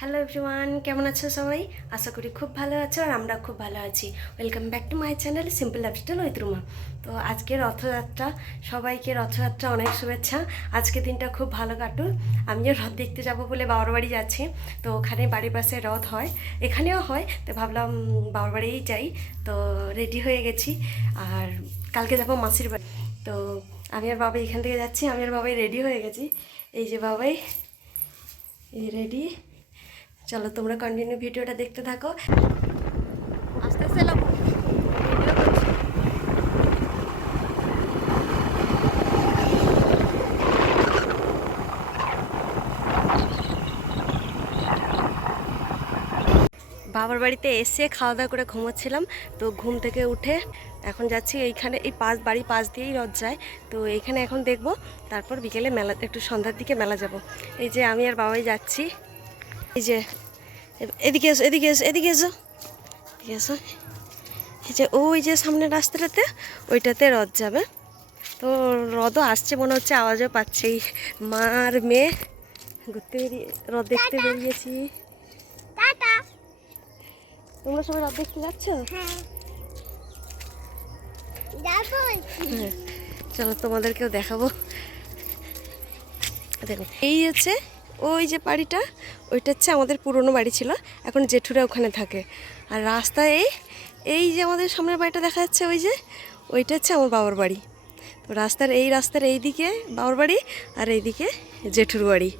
Hello everyone কেমন আছো সবাই? আশা করি খুব ভালো আছো আর আমরা খুব ভালো আছি। Welcome back to my channel simple lifestyle with Ruma তো আজকে রথযাত্রা, সবাইকে রথযাত্রা অনেক শুভেচ্ছা। আজকে দিনটা খুব ভালো কাটুক। আমিও রথ দেখতে যাব বলে বাবার বাড়ি যাচ্ছি। তো ওখানে বাড়ির পাশে রথ হয়। এখানেও হয়, তো ভাবলাম বাবার বাড়িই যাই। তো রেডি হয়ে গেছি। আর কালকে যাব মাসির বাড়ি। তো আমি আর বাবা এখান থেকে যাচ্ছি, আমি আর বাবাই রেডি হয়ে গেছি। এই যে বাবাই, এই রেডি চলো তোমরা কন্টিনিউ ভিডিওটা দেখতে থাকো। আস্তে আস্তে বাবার বাড়িতে এসে খাওয়া দাওয়া করে ঘুমোচ্ছিলাম, তো ঘুম থেকে উঠে এখন যাচ্ছি এইখানে, এই পাশ বাড়ি পাশ দিয়েই রথ যায় তো এইখানে এখন দেখব, তারপর বিকেলে মেলা একটু সন্ধ্যার দিকে মেলা যাব। এই যে আমি আর বাবাই যাচ্ছি। এই যে এদিকে এসো এদিকে এসো এদিকে এসো। এদিকে এসো। এই যে ওই যে সামনের রাস্তাটাতে ওইটাতে রথ যাবে। তো রথও আসছে মনে হচ্ছে আওয়াজও পাচ্ছে এই মা আর মেয়ে ঘুরতে বেরিয়ে রথ দেখতে বেরিয়েছি। তোমরা সবাই রথ দেখতে যাচ্ছ? হ্যাঁ। হ্যাঁ চলো তোমাদেরকেও দেখাবো। দেখো এই হচ্ছে ওই যে বাড়িটা, ওইটা হচ্ছে আমাদের পুরনো বাড়ি ছিল, এখন জেঠুরা ওখানে থাকে। আর রাস্তায় এই যে আমাদের সামনের বাড়িটা দেখা যাচ্ছে ওই যে, ওইটা হচ্ছে আমার বাবার বাড়ি। তো রাস্তার এই রাস্তার এই দিকে বাবার বাড়ি আর এইদিকে জেঠুর বাড়ি।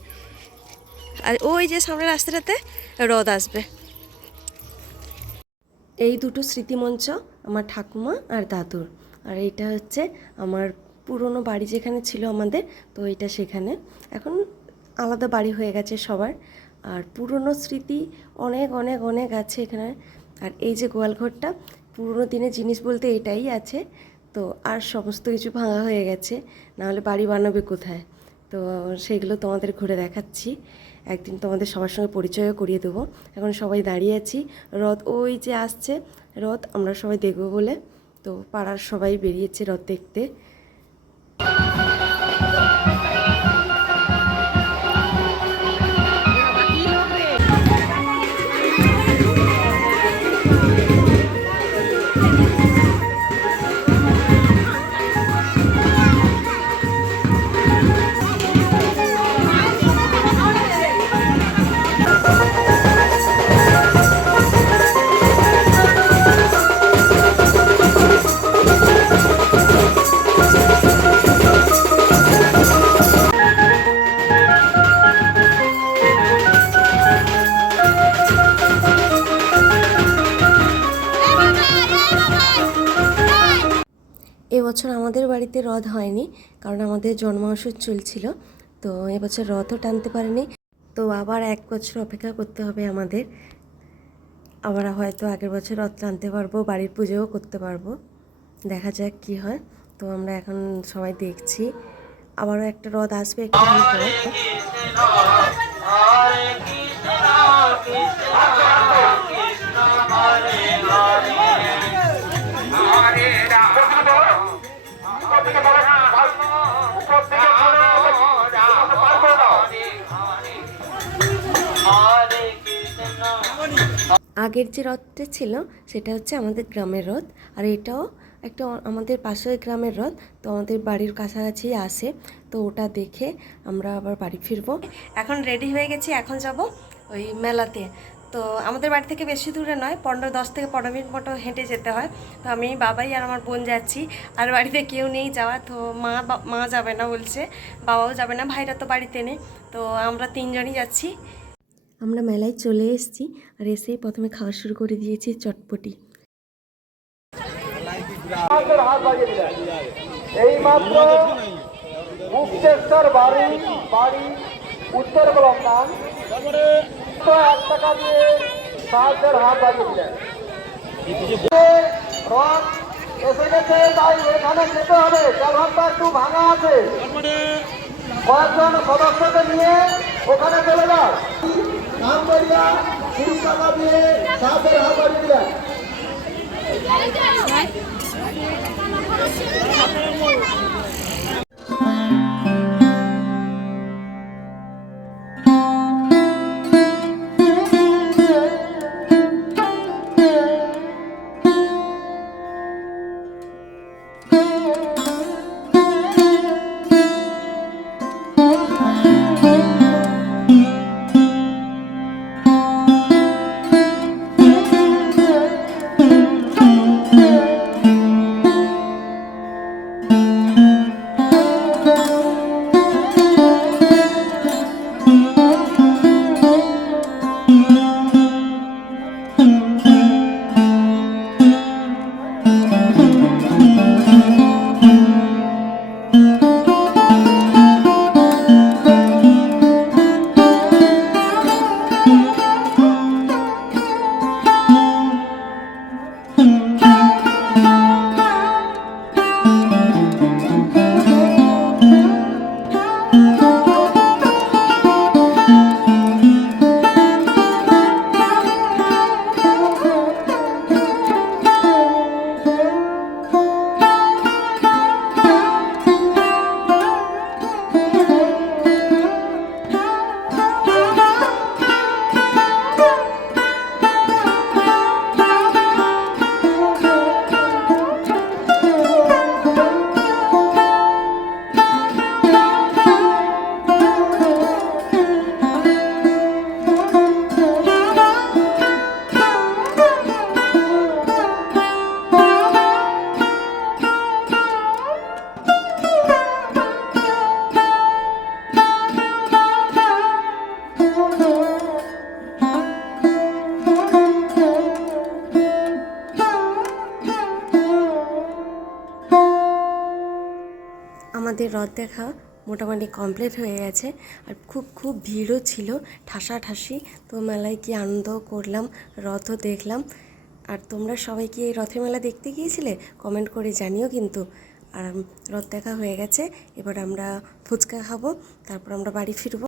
আর ওই যে সামনের রাস্তাটাতে রথ আসবে। এই দুটো স্মৃতিমঞ্চ আমার ঠাকুমা আর দাদুর। আর এইটা হচ্ছে আমার পুরনো বাড়ি যেখানে ছিল আমাদের, তো এটা সেখানে। এখন আলাদা বাড়ি হয়ে গেছে সবার। আর পুরনো স্মৃতি অনেক অনেক অনেক আছে এখানে। আর এই যে গোয়ালঘরটা পুরনো দিনের জিনিস বলতে এটাই আছে। তো আর সমস্ত কিছু ভাঙা হয়ে গেছে নাহলে বাড়ি বানাবে কোথায়? তো সেগুলো তোমাদের ঘুরে দেখাচ্ছি। একদিন তোমাদের সবার সঙ্গে পরিচয়ও করিয়ে দেবো। এখন সবাই দাঁড়িয়ে আছি। রথ, ওই যে আসছে, রথ, আমরা সবাই দেখব বলে। তো পাড়ার সবাই বেরিয়েছে রথ দেখতে। বাড়িতে রথ হয়নি, কারণ আমাদের জন্মাবসর চলছিল। তো এবছর রথও টানতে পারেনি। তো আবার এক বছর অপেক্ষা করতে হবে আমাদের। আবার হয়তো আগের বছর রথ টানতে পারব, বাড়ির পুজোও করতে পারব। দেখা যাক কি হয়। তো আমরা এখন সবাই দেখছি। আবারও একটা রথ আসবে একটু আগের যে রথটা ছিল, সেটা হচ্ছে আমাদের গ্রামের রথ। আর এটাও একটা আমাদের পাশের গ্রামের রথ, তো আমাদের বাড়ির কাছাকাছি আসে তো ওটা দেখে আমরা আবার বাড়ি ফিরবো। এখন রেডি হয়ে গেছি, এখন যাব ওই মেলাতে। তো আমাদের বাড়ি থেকে বেশি দূরে নয়, পনেরো, দশ থেকে পনেরো মিনিট মতো হেঁটে যেতে হয়। তো আমি বাবাই আর আমার বোন যাচ্ছি, আর বাড়িতে কেউ নেই যাওয়া। তো মা মা যাবে না বলছে, বাবাও যাবে না, ভাইরা তো বাড়িতে নেই। তো আমরা তিনজনই যাচ্ছি। আমরা মেলায় চলে এসেছি আর এসেই প্রথমে খাওয়া শুরু করে দিয়েছি চটপটি। হাতের হাত বাজিয়ে এই মাত্র মুক্তেশ্বর বাড়ি বাড়ি, উত্তর কলমদান তো এক টাকা দিয়ে সাহায্যের হাত বাজিয়ে দিলেন। রথ এসে গেছে, তাই এখানে যেতে হবে। একটু ভাঙা আছে। কয়েকজন সদস্যকে নিয়ে ওখানে চলে যাও। নাম সুলতানা বিয়ে সাদের দিয়ে সাহায্যের হাত দিলেন রথ দেখা মোটামুটি কমপ্লিট হয়ে গেছে। আর খুব খুব ভিড়ও ছিল, ঠাসাঠাসি। তো মেলায় কি আনন্দ করলাম, রথও দেখলাম। আর তোমরা সবাই কি এই রথের মেলা দেখতে গিয়েছিলে? কমেন্ট করে জানিও কিন্তু। আর রথ দেখা হয়ে গেছে, এবার আমরা ফুচকা খাব, তারপর আমরা বাড়ি ফিরবো।